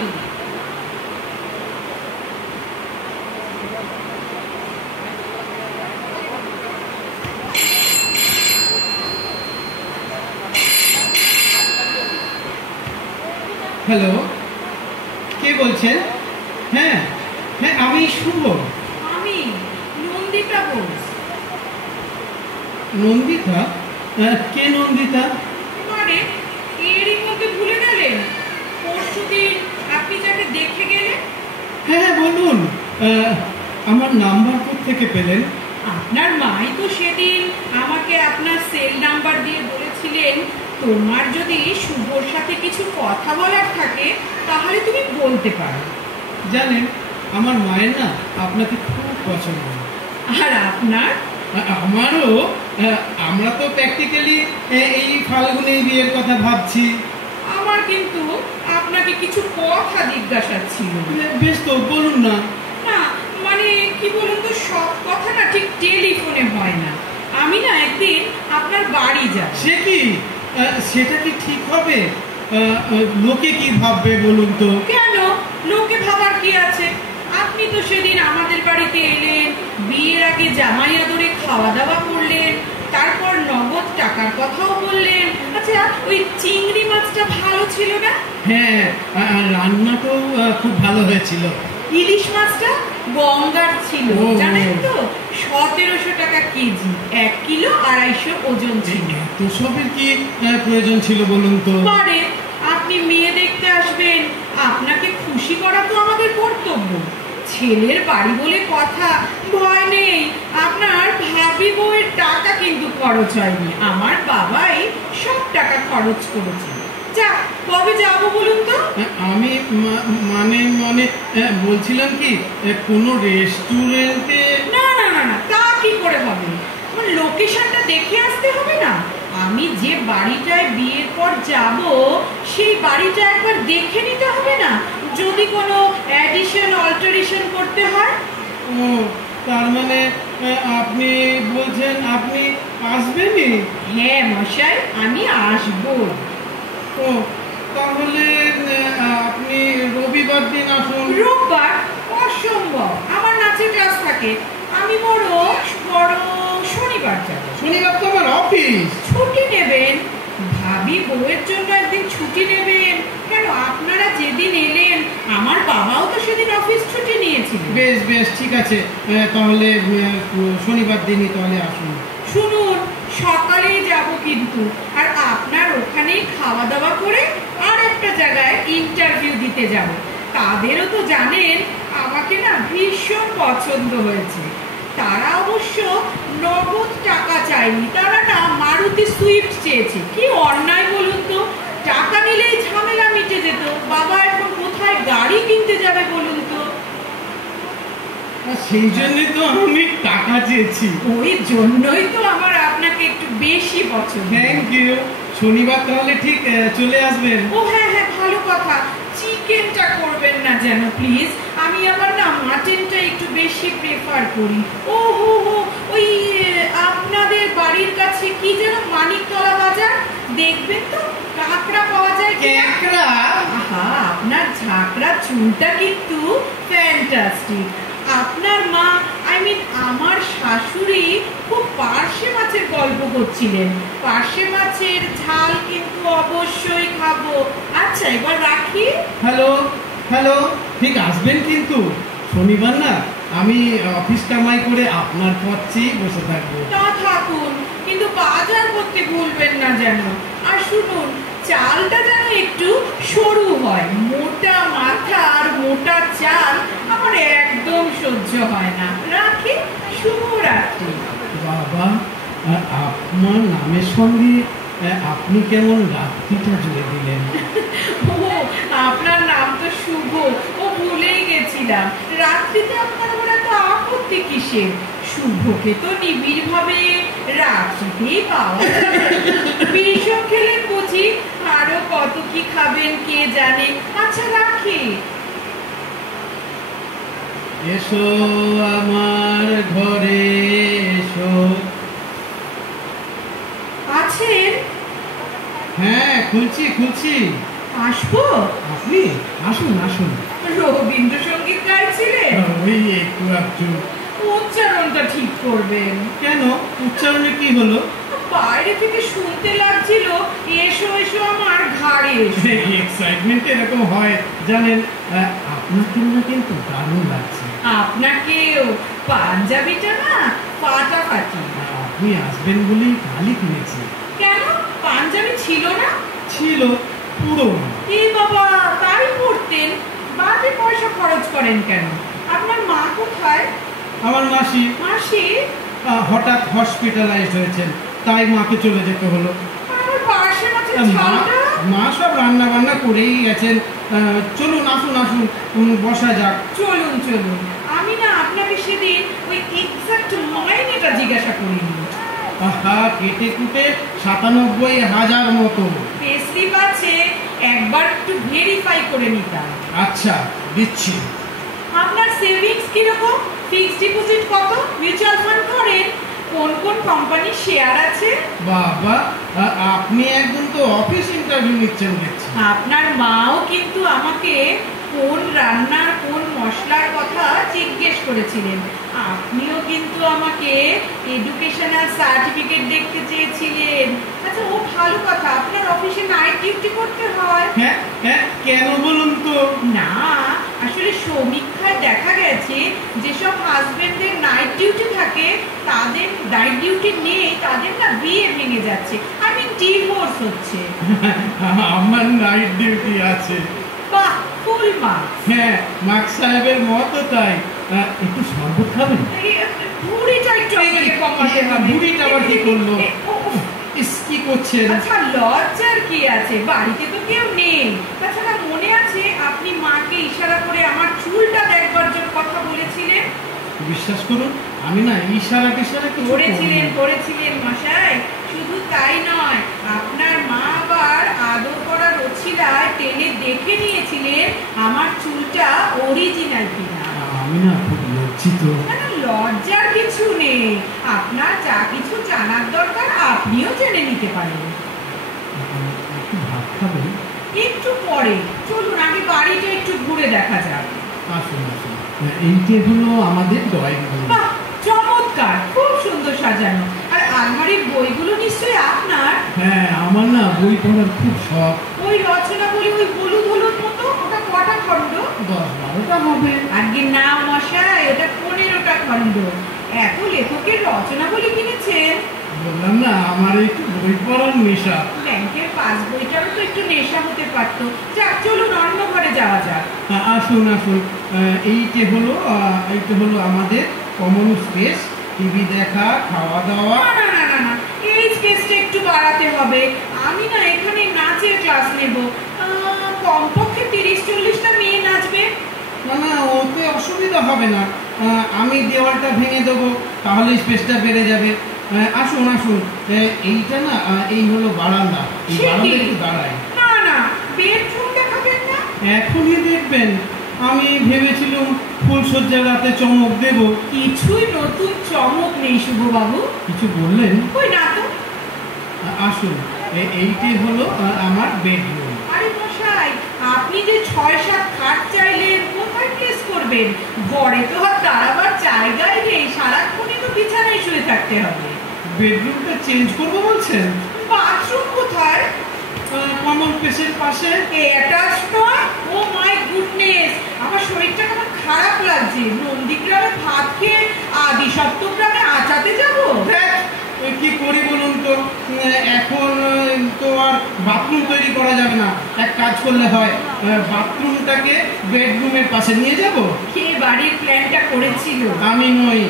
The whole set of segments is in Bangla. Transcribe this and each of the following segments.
তুমি। হ্যালো, কে বলছেন? হ্যাঁ হ্যাঁ, আমি শুভ। আমি নন্দিতা বলছি। নন্দিতা? কে নন্দিতা? মানে এরই মধ্যে ভুলে গেলেন? পরশুদিন আপনি যাকে দেখে গেলেন। হ্যাঁ হ্যাঁ, বলুন। আমার নাম্বার কোত্থেকে পেলেন? আপনার মাই তো সেদিন আমাকে আপনার সেল নাম্বার দিয়ে বলেছিলেন, তোমার যদি শুভর সাথে কিছু কথা বলার থাকে তাহলে তুমি বলতে পারো। জানেন, আমার মায়ের না আপনাকে খুব পছন্দ। আর আপনার? আমারও। আমরা তো প্র্যাকটিক্যালি এই ফাল্গুনে বিয়ের কথা ভাবছি। আমার কিন্তু আপনাকে কিছু কথা জিজ্ঞাসা ছিল। বেশ তো, বলুন না। না মানে কি বলুন তো, সব কথা না ঠিক টেলিফোনে হয় না। আমি না একদিন আপনার বাড়ি যাব। সে কি? সেটা কি ঠিক হবে? লোকে কি ভাববে বলুন তো? কেন লোকে ভাবার কি আছে? আপনি তো সেদিন আমাদের বাড়িতে এলেন, বিয়ের আগে জামাই আদরে খাওয়া দাওয়া করলেন, তারপর নগদ টাকার কথাও বললেন। আচ্ছা, ওই চিংড়ি মাছটা ভালো ছিল না? হ্যাঁ, রান্নাটাও খুব ভালো হয়েছিল। ইলিশ মাছটা গঙ্গার ছিল, ও। জানেন তো? 1700 টাকা কেজি, 1 কিলো 250 ওজন ছিল। তো সবের কি প্রয়োজন ছিল বলুন তো? পারে, আপনি মেয়ে দেখতে আসবেন, আপনাকে খুশি করা তো আমাদের কর্তব্য। ছেলের বাড়ি বলে কথা, ভয় নেই। আপনার ভাবি বউয়ের টাকা কিন্তু খরচ হয়নি, আমার বাবাই সব টাকা খরচ করেছে। যা, কবে যাবো বলুন তো? আমি মানে মানে বলছিলাম কি, কোনো রেস্টুরেন্টে? না না না না, তা কি করে হবে? আমার লোকেশনটা দেখে আসতে হবে না? আমি যে বাড়িটায় বিয়ের পর যাব সেই বাড়িটা একবার দেখে নিতে হবে না, যদি কোনো অ্যাডিশন অল্টারেশন করতে হয়? ও, তার মানে আপনি বলছেন আপনি আসবেনই? হ্যাঁ মশাই, আমি আসবো। ও, তাহলে আপনি রবিবার দিন আসুন। রোববার? অসম্ভব, আমার নাচের ক্লাস থাকে। আমি বড় বড় শনিবার যাব। শনিবার তো আমার অফিস। ছুটি নেবেন, ভাবি বউয়ের জন্য একদিন ছুটি নেবেন। কেন, আপনারা যেদিন এলেন আমার বাবাও তো সেদিন অফিস ছুটি নিয়েছিল। বেশ বেশ, ঠিক আছে। তাহলে শনিবার দিনই তাহলে আসুন। শুনুন, সকালেই যাব কিন্তু, আর আপনার ওখানেই খাওয়া দাওয়া করে আর একটা জায়গায় ইন্টারভিউ দিতে যাব। তাদেরও তো জানেন আমাকে না ভীষণ পছন্দ হয়েছে। তারা অবশ্য নগদ টাকা চায়নি, তারা না মারুতি সুইফট চেয়েছে। কি অন্যায় বলুন তো? টাকা নিলেই ঝামেলা মিটে যেত, বাবা এখন কোথায় গাড়ি কিনতে যাবে বলুন তো? সেই জন্যই তো আমি টাকা চেয়েছি। ওই জন্যই তো আমার আপনাকে একটু বেশি পছন্দ। Thank you. শনিবার তাহলে ঠিক চলে আসবেন। ও হ্যাঁ হ্যাঁ, ভালো কথা। চিকেনটা করবেন না যেন প্লিজ, আমি আবার না মাটনটা একটু বেশি প্রেফার করি। ও হো হো, ওই আপনাদের বাড়ির কাছে কি যেন মানিকতলা বাজার, দেখবেন তো কাঁকড়া পাওয়া যায় কি? কাঁকড়া? আহা, আপনার ঝাঁকড়া চুলটা কিন্তু ফ্যান্টাস্টিক। আপনার মা, আই মিন আমার শাশুড়ি খুব পার্শে মাছের গল্প করছিলেন। পার্শে মাছের ঝাল কিন্তু অবশ্যই খাবো। আচ্ছা, এবার রাখি। হ্যালো হ্যালো, ঠিক আসবেন কিন্তু? শনিবার না আমি অফিস কামাই করে আপনার পথ চেয়ে বসে থাকবো। তা থাকুন, কিন্তু বাজার করতে ভুলবেন না যেন। আর শুনুন, চালটা যেন একটু সরু হয়। মোটা মাথা আর মোটা চাল আমার একদম সহ্য হয় না। রাখি, শুভরাত্রি। বাবা, আপনার নামের সঙ্গে আপনি কেমন রাত্রিটা জুড়ে দিলেন। ও, আপনার নাম তো শুভ, ও ভুলেই গেছিলাম। রাত্রিতে আপনার আবার এত আপত্তি কিসের? শুভকে তো নিবিড় ভাবে রাত্রিতেই পাওয়া যাবে। বিষম খেলেন বুঝি, আরো কত কি খাবেন কে জানে। আচ্ছা, রাখি। এসো আমার ঘরে এসো। আছেন? হ্যাঁ, খুলছি খুলছি। আসবো? আপনি আসুন আসুন। রবীন্দ্রসঙ্গীত গাইছিলেন? ওই একটু একটু। উচ্চারণটা ঠিক করবেন। কেন, উচ্চারণে কি হলো? বাইরে থেকে শুনতে লাগছিল এসো এসো আমার ঘাড়ে এসো। এক্সাইটমেন্ট এরকম হয় জানেন। আপনাকে না কিন্তু দারুণ লাগছে। আপনাকেও। পাঞ্জাবিটা না ফাটাফাটি। আপনি আসবেন বলেই কালই কিনেছি। কেন, পাঞ্জাবি ছিল না? ছিল, পুরো। এ বাবা, তাই পড়তেন? বাজে পয়সা খরচ করেন কেন? আপনার মা কোথায়? আমার মাসি মাসি? হঠাৎ হসপিটালাইজড হয়েছেন, তাই মাকে চলে যেতে হলো। আমার পাশে মাঝে ছালটা। মা সব রান্না বান্না করেই গেছেন। চলুন আসুন আসুন, বসা যাক। চলুন চলুন। আমি না আপনাকে সেদিন ওই এক্সাক্ট মাইনেটা জিজ্ঞাসা করিনি। আহা, কেটে কুটে ৯৭,০০০ মতো। পেস্লিপ আছে, একবার একটু ভেরিফাই করে নিতাম। আচ্ছা, দিচ্ছি। আপনার সেভিংস কিরকম? ফিক্সড ডিপোজিট কত? মিউচুয়াল ফান্ড করেন? কোন কোন কোম্পানির শেয়ার আছে? বাবা, আপনি একদম তো অফিস ইন্টারভিউ নিচ্ছেন দেখছি। আপনার মাও কিন্তু আমাকে কোন রান্নার কোন মশলার কথা জিজ্ঞেস করেছিলেন। আপনিও কিন্তু আমাকে এডুকেশনাল সার্টিফিকেট দেখতে চেয়েছিলেন। আচ্ছা, ও ভালো কথা, আপনার অফিসে নাইট ডিউটি করতে হয়? হ্যাঁ হ্যাঁ, কেন বলুন তো? না, আসলে সমীক্ষায় দেখা গেছে যেসব হাজবেন্ডের নাইট ডিউটি থাকে তাদের নাইট ডিউটি নেই, তাদের না বিয়ে ভেঙে যাচ্ছে, আই মিন ডিভোর্স হচ্ছে। আমার নাইট ডিউটি আছে। বাহ, ফুল মার্কস। হ্যাঁ, মার্ক সাহেবের মতও তাই। একটু শরবত খাবেন? বুড়িটা একটু আমাকে কমাতে হবে। বুড়িটা আবার কি করলো? কি করছেন? আচ্ছা, লজ্জার কি আছে, বাড়িতে তো কেউ নেই। তাছাড়া মনে আছে আপনি মাকে ইশারা করে আমার চুলটা দেখবার জন্য কথা বলেছিলেন? বিশ্বাস করুন, আমি না ইশারা টিশারা কিছু করেছিলেন মশাই। শুধু তাই নয়, আপনার মা আবার আদর করার ওছিলায় টেনে দেখে নিয়েছিলেন আমার চুলটা অরিজিনাল কিনা। আমি না খুব লজ্জিত। লজ্জার কিছু নেই, আপনার যা কিছু জানার দরকার আপনিও জেনে নিতে পারেন। একটু ভাত খাবেন? একটু পরে। চলুন আগে বাড়িটা একটু ঘুরে দেখা যাক। আসুন আসুন। এইটা হলো আমাদের ড্রয়িং রুম। বাহ, চমৎকার, খুব সুন্দর সাজানো। আর আলমারির বইগুলো নিশ্চয়ই আপনার? হ্যাঁ, আমার না বই পড়ার খুব শখ। ওই রচনা বলি, ওই হলুদ হলুদ মতো, ওটা কটা খণ্ড? ১০-১২টা হবে। আগে না মশাই, ওটা 15টা খণ্ড। এত লেখকের রচনা বলি কিনেছেন? বললাম না, আমার একটু বই পড়ার নেশা। ব্যাংকের পাস বইটারও তো একটু নেশা হতে পারতো। যাক, চলুন অন্য ঘরে যাওয়া যাক। আসুন আসুন। এইটা হলো আমাদের কমন স্পেস। টিভি দেখা, খাওয়া দাওয়া। না না না না, এই স্পেসটা একটু বাড়াতে হবে। আমি না এখানে নাচের ক্লাস নেব। কমপক্ষে 30-40টা মেয়ে নাচবে। না না, ওতে অসুবিধা হবে না। আমি দেওয়ালটা ভেঙে দেবো, তাহলে স্পেসটা বেড়ে যাবে। আসুন আসুন। এইটা না, এই হলো বারান্দা। এই বারান্দা একটু দাঁড়াই। না না, বেডরুম দেখাবেন না? এখনই দেখবেন? আমি ভেবেছিলাম ফুলসজ্জার রাতে চমক দেব। কিছুই নতুন চমক নেই শুভবাবু। কিছু বললেন? কই না তো। আসুন, এইটাই হলো আমার বেডরুম। আরে মশাই, আপনি যে ৬-৭ খাট চাইলেন, কোথায় প্লেস করবেন? ঘরে তো আর দাঁড়াবার জায়গাই নেই, সারাক্ষণই তো বিছানায় শুয়ে থাকতে হবে। বেডরুমটা চেঞ্জ করবো বলছেন? বাথরুম কোথায়? কমন স্পেসের পাশে। অ্যাটাচ নয়? ও মাই গুডনেস, আমার শরীরটা কেমন খারাপ লাগছে। নন্দীগ্রামে ভাত খেয়ে আদি সপ্তগ্রামে আচাতে যাবো? কি করি বলুন তো? এখন তো আর বাথরুম তৈরি করা যাবে না। এক কাজ করলে হয়, বাথরুমটাকে বেডরুমের পাশে নিয়ে যাব। কে বাড়ির প্ল্যানটা করেছিল? আমি নই।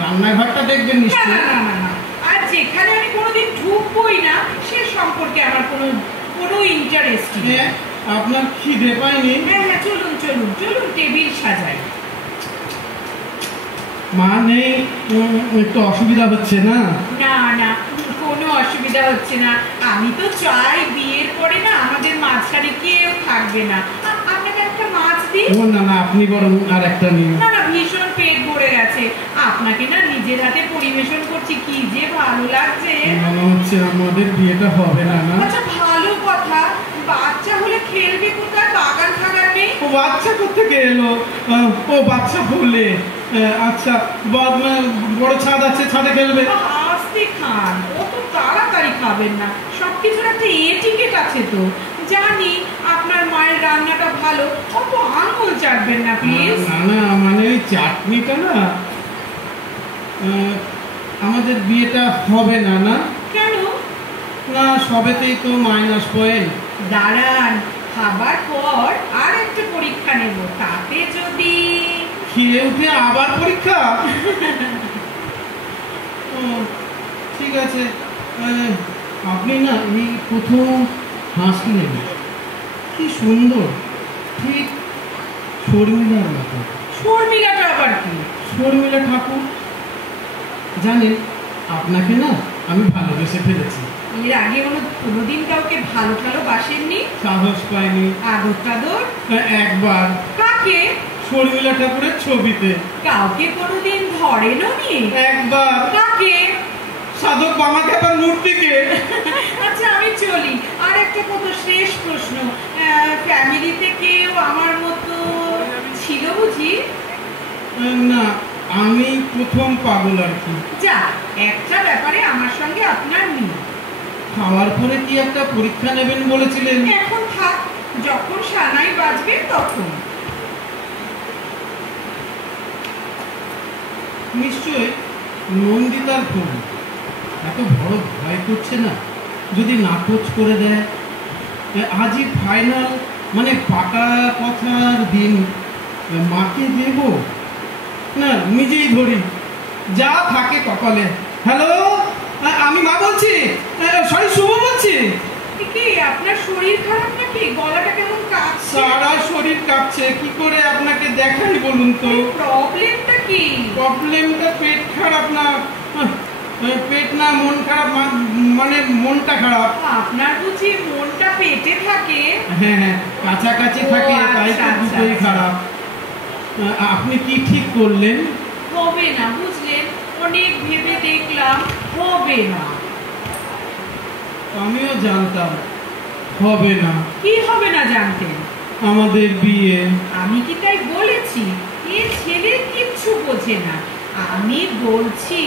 রান্নাঘরটা দেখবেন নিশ্চয়ই। না না না না, আর যেখানে আমি কোনোদিন ঢুকবোই না সে সম্পর্কে আমার কোনো ইন্টারেস্ট নেই। আপনার খিদে পায়নি? হ্যাঁ হ্যাঁ, চলুন চলুন চলুন, টেবিল সাজাই। মানে একটু অসুবিধা হচ্ছে না? না না, কোনো অসুবিধা হচ্ছে না। আমি তো চাই বিয়ের পরে না আমাদের মাঝখানে কেউ থাকবে না। আপনাকে একটা মাছ দিই? না না, আপনি বরং আর একটা নিন। না না, ভীষণ পেট ভরে গেছে। আপনাকে না নিজের হাতে পরিবেশন করছি, কি যে ভালো লাগছে। মনে হচ্ছে আমাদের বিয়েটা হবে না। না আচ্ছা, ভালো কথা, বাচ্চা হলে খেলবে কোথায়? বাগান ফাগান নেই? ও বাচ্চা কোত্থেকে এলো? ও বাচ্চা বললে, আচ্ছা বড় ছাদ আছে, ছাদে খেলবে। আস্তে খান, অত তাড়াতাড়ি খাবেন না, সবকিছুর একটা টিকেট আছে তো। জানি আপনার মায়ের রান্নাটা ভালো, অত আঙুল চাটবেন না প্লিজ। না না, মানে ওই চাটনিটা না, আমাদের বিয়েটা হবে না। না কেন? না, সবেতেই তো -পয়েন্ট। দাঁড়ান, খাবার পর আর একটা পরীক্ষা নেব, তাতে যদি খেয়ে উঠে আবার পরীক্ষা? ও, ঠিক আছে। আপনি না এই প্রথম হাসলেন, কি সুন্দর, ঠিক শর্মিলার মতো। শর্মিলাটা আবার কি? শর্মিলা ঠাকুর। জানেন, আপনাকে না আমি ভালোবেসে ফেলেছি। এর আগে কোনোদিন কাউকে ভালো বাসেননি? সাহস পাইনি। আদর টাদর? একবার। কাকে? শর্মিলা ঠাকুরের ছবিতে। কাউকে কোনোদিন ধরেনও নি? একবার। কাকে? সাধক বামাখ্যাপার মূর্তিকে। আচ্ছা আমি চলি। আর একটা কত শেষ প্রশ্ন, ফ্যামিলিতে কেউ আমার মতো ছিল বুঝি? না, আমি প্রথম পাগল আর কি। যা, একটা ব্যাপারে আমার সঙ্গে আপনার মিল। খাওয়ার পরে কি একটা পরীক্ষা নেবেন বলেছিলেন? এখন থাক, যখন সানাই বাজবে তখন। নিশ্চয় নন্দিতার ফোন। এত বড় ভয় করছে না যদি নাকচ করে দেয়? আজই ফাইনাল, মানে পাকা কথার দিন। মাকে দেব না, নিজেই ধরি, যা থাকে কপালে। হ্যালো, আমি মা বলছি, সরি শুভ বলছি। কি আপনার শরীর খারাপ নাকি? গলাটা কেমন কাঁপছে? সারা শরীর কাঁপছে, কি করে আপনাকে দেখাই বলুন তো? প্রবলেমটা কি? প্রবলেমটা পেট খারাপ না, পেট না মন খারাপ, মানে মনটা খারাপ। আপনার বুঝি মনটা পেটে থাকে? হ্যাঁ হ্যাঁ, কাছাকাছি থাকে, তাই তো দুটোই খারাপ। আপনি কি ঠিক করলেন? হবে না বুঝলেন, অনেক ভেবে দেখলাম হবে না। আমিও জানতাম হবে না। কি হবে না জানতেন? আমাদের বিয়ে। আমি কি তাই বলেছি? এ ছেলে কিচ্ছু বোঝে না। আমি বলছি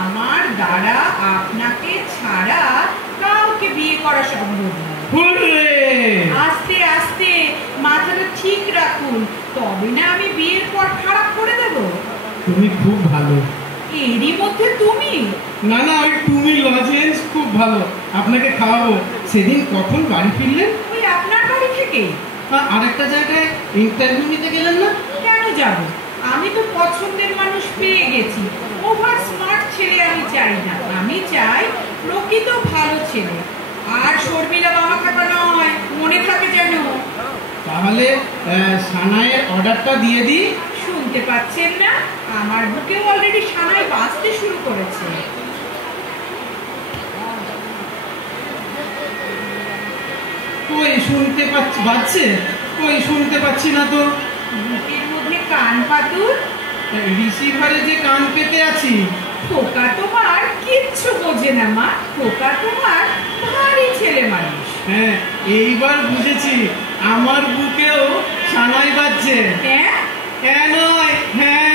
আমার দ্বারা আপনাকে ছাড়া কাউকে বিয়ে করা সম্ভব না। আস্তে আস্তে মাথাটা ঠিক রাখুন, তবে না আমি বিয়ের পর খারাপ করে দেব। তুমি খুব ভালো। এরই মধ্যে তুমি? না না, ওই তুমি লজেন্স খুব ভালো, আপনাকে খাওয়াবো। সেদিন কখন বাড়ি ফিরলেন? ওই আপনার বাড়ি থেকে। আরেকটা জায়গায় ইন্টারভিউ নিতে গেলেন না? কেন যাব? আমি তো পছন্দের মানুষ পেয়ে গেছি। ওভার স্মার্ট ছেলে আমি চাই না, আমি চাই প্রকৃত ভালো ছেলে। আর শর্মিলা বামাখ্যাপা নয়, মনে থাকে যেন। তাহলে সানাইয়ের অর্ডারটা দিয়ে দিই। শুনতে পাচ্ছেন না? আমার বুকেও অলরেডি সানাই বাজতে শুরু করেছে। কই শুনতে পাচ্ছি, বাজছে? কই শুনতে পাচ্ছি না তো। বুকের মধ্যে কান পাতুর। রিসিভারে যে কান পেতে আছি। খোকা তোমার কিচ্ছু বোঝে না মা, খোকা তোমার ভারী ছেলে মানুষ। হ্যাঁ, এইবার বুঝেছি, আমার বুকেও সানাই বাজছে। হ্যাঁ হ্যাঁ নয় হ্যাঁ।